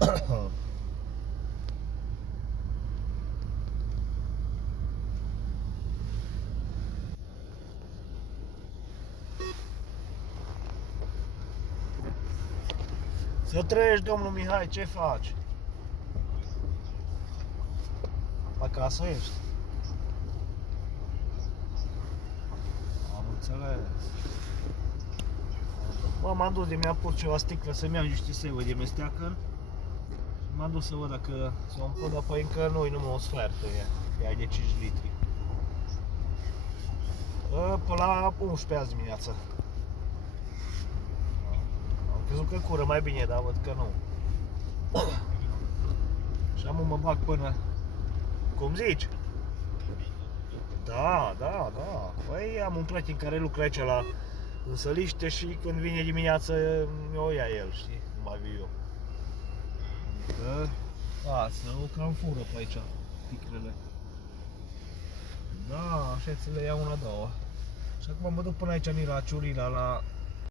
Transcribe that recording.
Să trăiești, domnul Mihai, ce faci? Acasă ești? Am înțeles. Bă, m-am dus de mi-am pus ceva sticlă să-mi iau niște seiuri de mesteacă. M-am dus să văd dacă s-o împână, păi încă nu-i numai o sfertă ea de 5 litri. Până la 11 azi dimineața. Am crezut că cură mai bine, dar văd că nu. Și am mă bag până... Cum zici? Da. Păi am un prieten care lucra aici la însăliște și când vine dimineața o ia el, știi? Nu mai viu eu. Că... nu cam fură pe aici sticlele. Da, așa ți le iau una, două. Și acum mă duc până aici la Ciurila, la